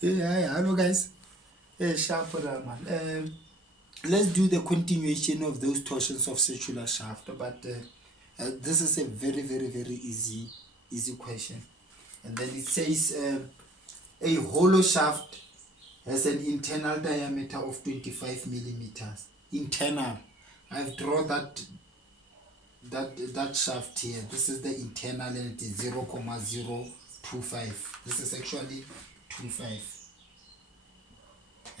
Yeah, hello guys. Sharp man. Let's do the continuation of those torsions of circular shaft, but this is a very easy question. And then it says a hollow shaft has an internal diameter of 25 millimeters. Internal. I've drawn that shaft here. This is the internal and it is 0,025. This is actually 25.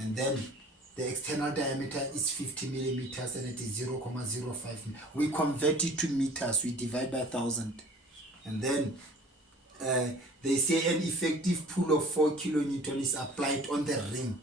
And then the external diameter is 50 millimeters and it is 0,05. We convert it to meters, we divide by 1,000. And then they say an effective pull of 4 kilonewton is applied on the rim.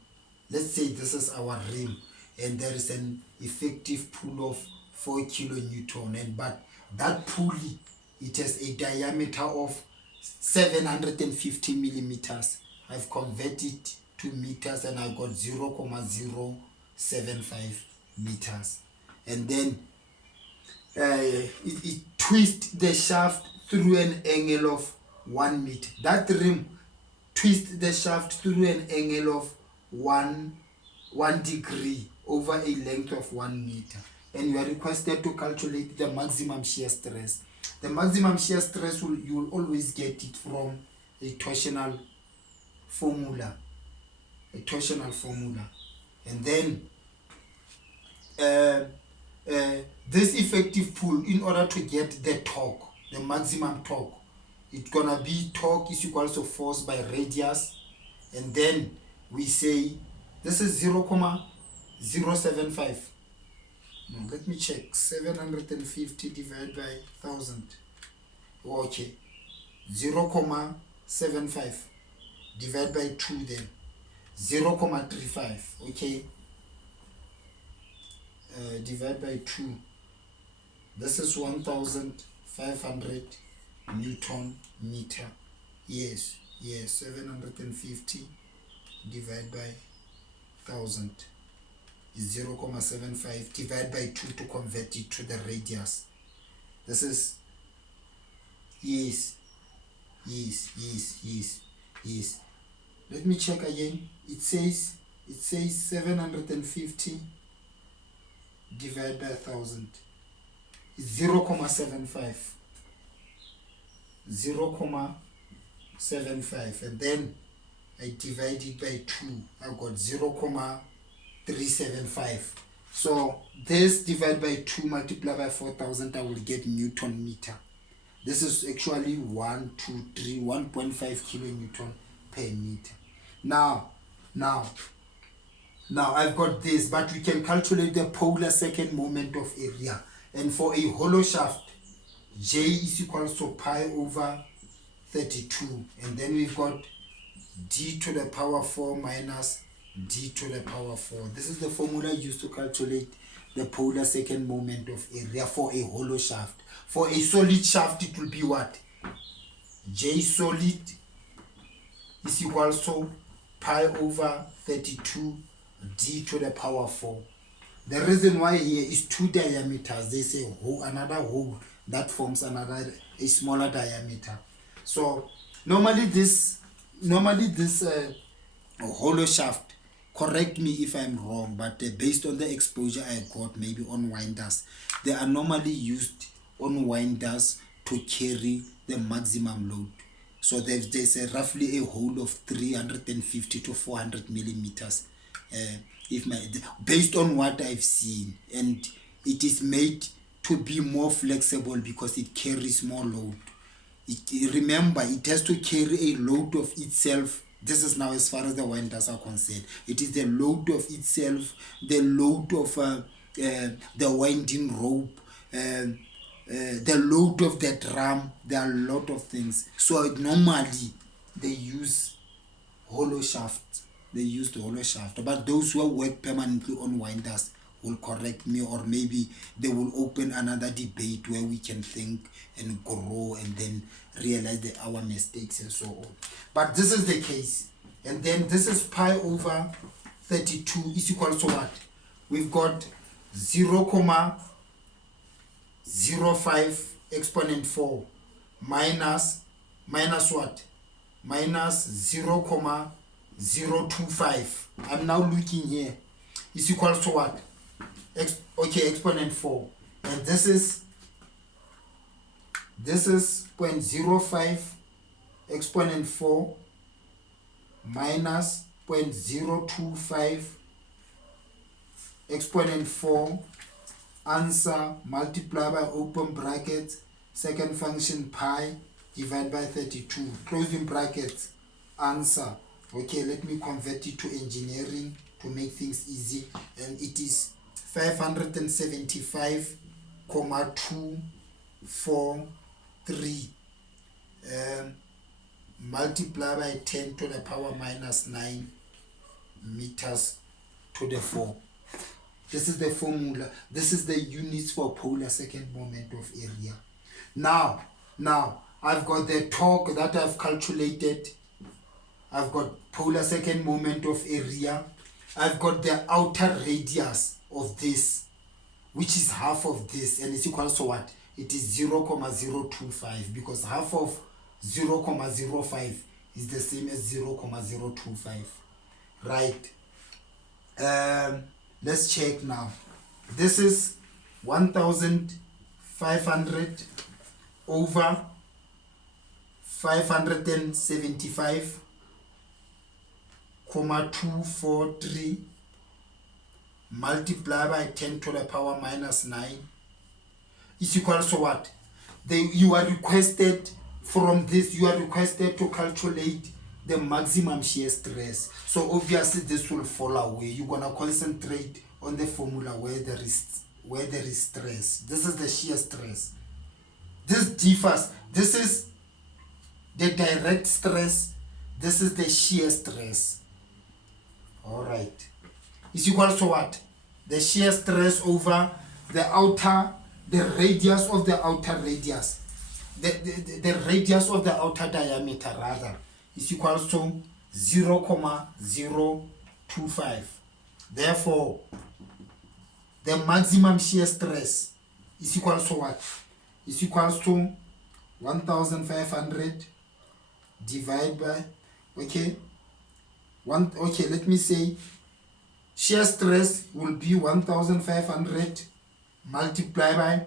Let's say this is our rim and there is an effective pull of 4 kilonewton, and but that pulley, it has a diameter of 750 millimeters. I've converted to meters and I got 0,075 meters. And then it twists the shaft through an angle of 1 meter. That rim twists the shaft through an angle of 1 degree over a length of 1 meter. And you are requested to calculate the maximum shear stress. The maximum shear stress, you will always get it from a torsional formula. And then this effective pull, in order to get the torque, the maximum torque, it's gonna be torque is equal to force by radius, and then we say this is 0,075. No, let me check. 750 divided by 1,000. Okay, 0,75 divided by 2, then 0,35. Okay, divide by 2. This is 1,500 Newton meter. Yes, 750 divided by 1,000 is 0,75 divided by 2 to convert it to the radius. This is yes. Let me check again. It says 750 divided by 1,000 is 0,75. 0,75, and then I divide it by 2. I got 0,375. So this divided by 2 multiplied by 4,000, I will get Newton meter. This is actually 1.5 kilonewton per meter. Now I've got this, but we can calculate the polar second moment of area. And for a hollow shaft, J is equal to pi over 32. And then we've got d to the power 4 minus d to the power 4. This is the formula used to calculate the polar second moment of area for a hollow shaft. For a solid shaft, it will be what? J solid is equal to pi over 32 d to the power 4. The reason why here is 2 diameters. They say another hole that forms a smaller diameter. So normally this hollow shaft, correct me if I'm wrong, but based on the exposure I got maybe on winders, they are normally used on winders to carry the maximum load. So there's a roughly a hole of 350 to 400 millimeters, based on what I've seen, and it is made to be more flexible because it carries more load. Remember, it has to carry a load of itself. This is now as far as the winders are concerned. It is the load of itself, the load of the winding rope, the load of the drum. There are a lot of things. So normally they use hollow shaft. They use the hollow shaft. But those who work permanently on winders will correct me, or maybe they will open another debate where we can think and grow and then realize our mistakes and so on. But this is the case. And then this is pi over 32 is equal to what? We've got 0,05 exponent 4 minus what? Minus 0.025. I'm now looking here. Is equal to what? Exponent 4. And this is 0.05 exponent 4 minus 0.025 exponent 4, answer, multiply by open brackets, second function pi, divide by 32, closing brackets, answer. Okay, let me convert it to engineering to make things easy, and it is 575,243 multiply by 10 to the power minus 9 meters to the 4. This is the formula. This is the units for polar second moment of area. Now I've got the torque that I've calculated. I've got polar second moment of area. I've got the outer radius of this, which is half of this, and it's equal to what? It is 0.025, because half of 0.05 is the same as 0.025, right? Let's check now. This is 1,500 over 575,243 multiply by 10 to the power minus 9 is equal to what? You are requested from this, you are requested to calculate the maximum shear stress. So obviously this will fall away. You're gonna concentrate on the formula where there is stress. This is the shear stress. This differs. This is the direct stress. This is the shear stress. All right. Is equal to what? The shear stress over the radius of the outer radius. The radius of the outer diameter rather is equal to 0.025. Therefore, the maximum shear stress is equal to what? Is equal to 1,500 divided by, let me say shear stress will be 1,500 multiplied by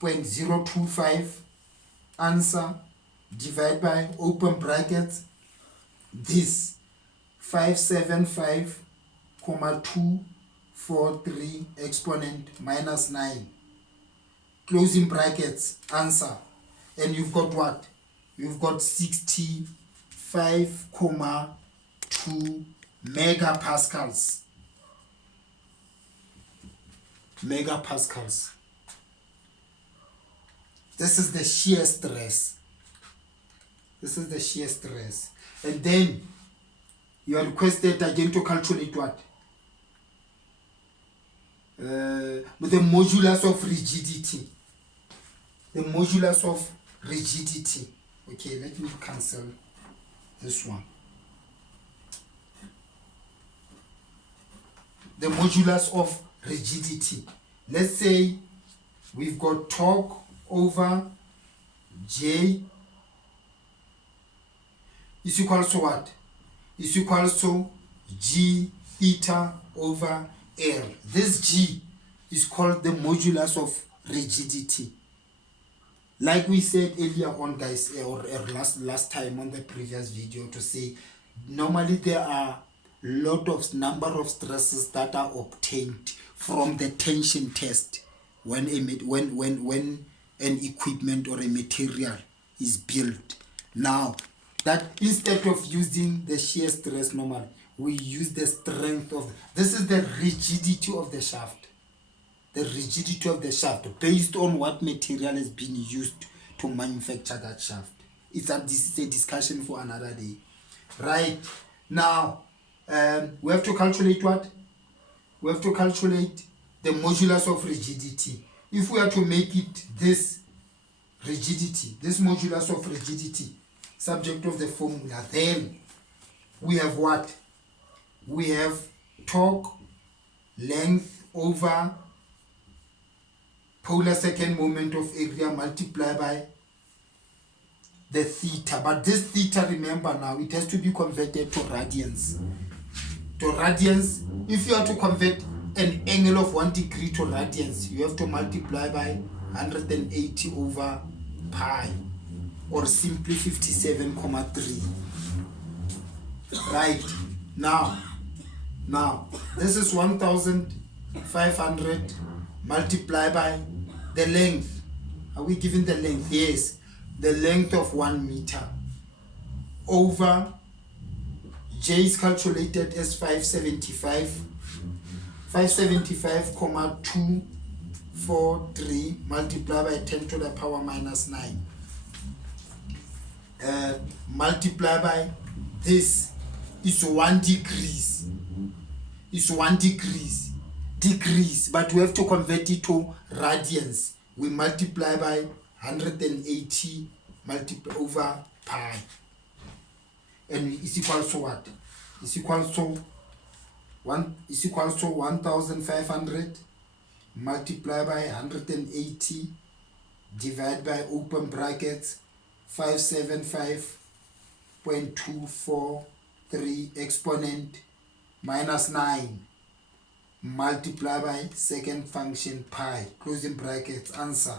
0.025, answer, divide by open brackets this 575,243 exponent minus 9, closing brackets, answer. And you've got what? You've got 65,2 megapascals. This is the shear stress. This is the shear stress. And then you are requested again to calculate what? With the modulus of rigidity. The modulus of rigidity. Okay, let me cancel this one. The modulus of rigidity. Let's say we've got torque over J is equal to what? Is equal to G theta over L. This G is called the modulus of rigidity. Like we said earlier on, guys, or last time on the previous video, to say normally there are number of stresses that are obtained from the tension test when an equipment or a material is built. Now, that instead of using the shear stress normal, we use the strength of, this is the rigidity of the shaft. The rigidity of the shaft based on what material has been used to manufacture that shaft. This is a discussion for another day. Right, now we have to calculate what? We have to calculate the modulus of rigidity. If we are to make it this rigidity, this modulus of rigidity, subject of the formula, then we have what? We have torque length over polar second moment of area multiplied by the theta, but this theta, remember now, it has to be converted to radians. To radians, if you are to convert an angle of 1 degree to radians, you have to multiply by 180 over pi, or simply 57.3. Right, now this is 1500 multiplied by the length. Are we given the length? Yes, the length of 1 meter over J is calculated as 575,243 multiplied by 10 to the power minus 9. Multiply by this is 1 degrees. It's 1 degrees, but we have to convert it to radians. We multiply by 180 over pi, and is equals to what? Is equals to 1500 multiply by 180 divide by open brackets 575.243 exponent minus 9 multiply by second function pi, closing brackets, answer.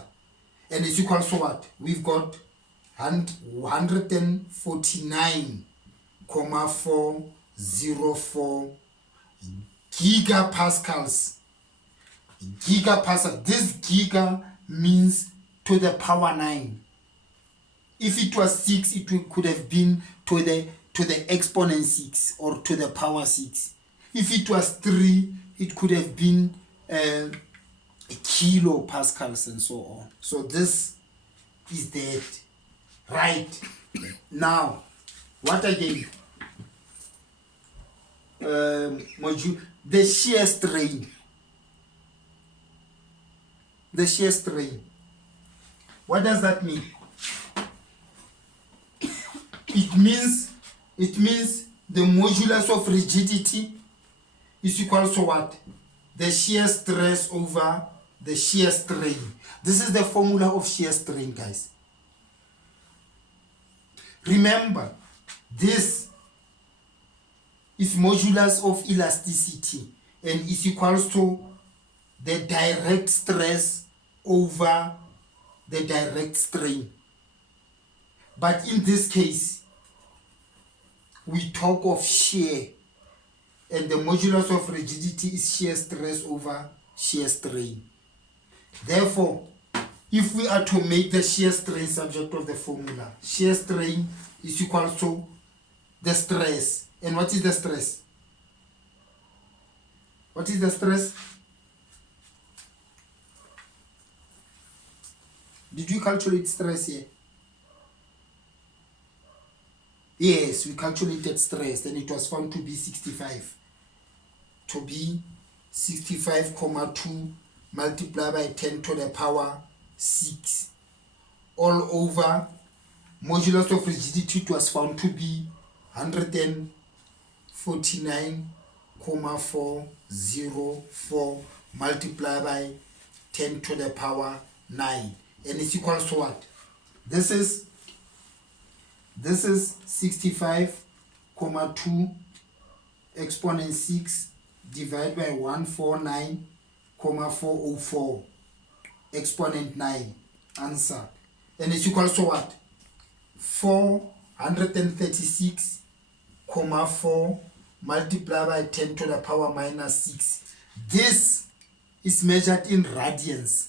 And it's equals to what? We've got 149,404 gigapascals. Gigapascal. This giga means to the power 9. If it was 6, it could have been to the exponent 6 or to the power 6. If it was 3, it could have been kilopascals and so on. So this is that. Right. Now, what again? Module, the shear strain. The shear strain. What does that mean? It means the modulus of rigidity is equal to what? The shear stress over the shear strain. This is the formula of shear strain, guys. Remember, this is modulus of elasticity and is equals to the direct stress over the direct strain. But in this case, we talk of shear, and the modulus of rigidity is shear stress over shear strain. Therefore, if we are to make the shear strain subject of the formula, shear strain is equal to the stress. And what is the stress? What is the stress? Did you calculate stress here? Yes, we calculated stress, and it was found to be 65. To be 65,2 multiplied by 10 to the power 6. All over modulus of rigidity, it was found to be 149,404 multiplied by 10 to the power 9. And it's equal to what? This is 65,2 exponent 6 divided by 149,404 exponent 9. Answer. And it's equal to what? 436,4 multiplied by 10 to the power minus 6. This is measured in radians.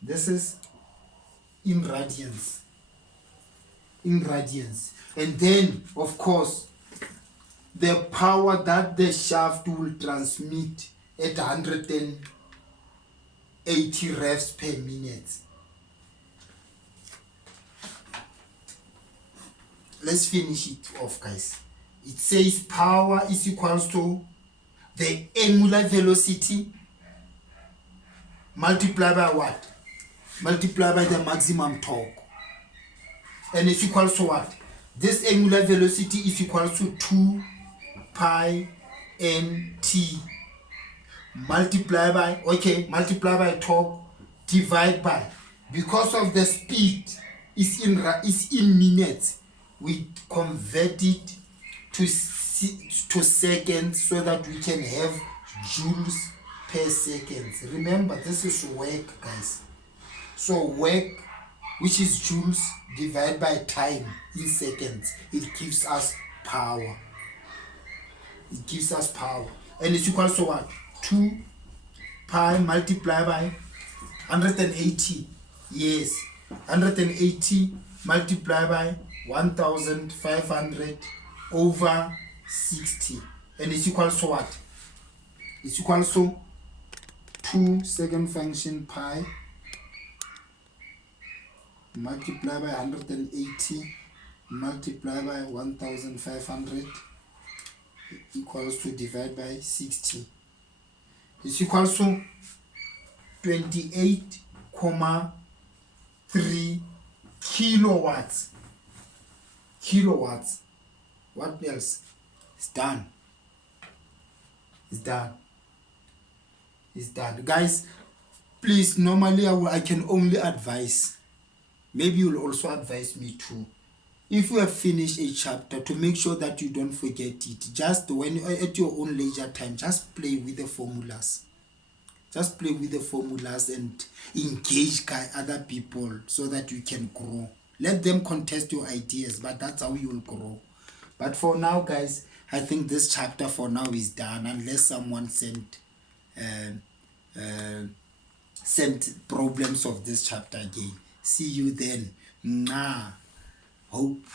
This is in radians. In radians. And then, of course, the power that the shaft will transmit at 180 revs per minute. Let's finish it off, guys. It says power is equals to the angular velocity multiplied by what? Multiplied by the maximum torque. And it's equals to what? This angular velocity is equal to 2 pi nt multiply by, multiply by torque, divide by, because of the speed is in minutes. We convert it to seconds so that we can have joules per second. Remember, this is work, guys. So work, which is joules, divided by time in seconds, it gives us power. It gives us power. And it's equal to what? 2 pi multiplied by 180. Yes, 180 multiplied by 1500 over 60. And it's equal to what? It's equal to 2 second function pi multiplied by 180 multiplied by 1500 equals to divide by 60. It's equal to 28,3 kilowatts. Kilowatts. What else? It's done. It's done. It's done. Guys, please, normally I can only advise. Maybe you'll also advise me too. If you have finished a chapter, to make sure that you don't forget it, just when at your own leisure time, just play with the formulas. Just play with the formulas and engage other people so that you can grow. Let them contest your ideas, but that's how you will grow. But for now, guys, I think this chapter for now is done, unless someone sent problems of this chapter again. See you then. Hope.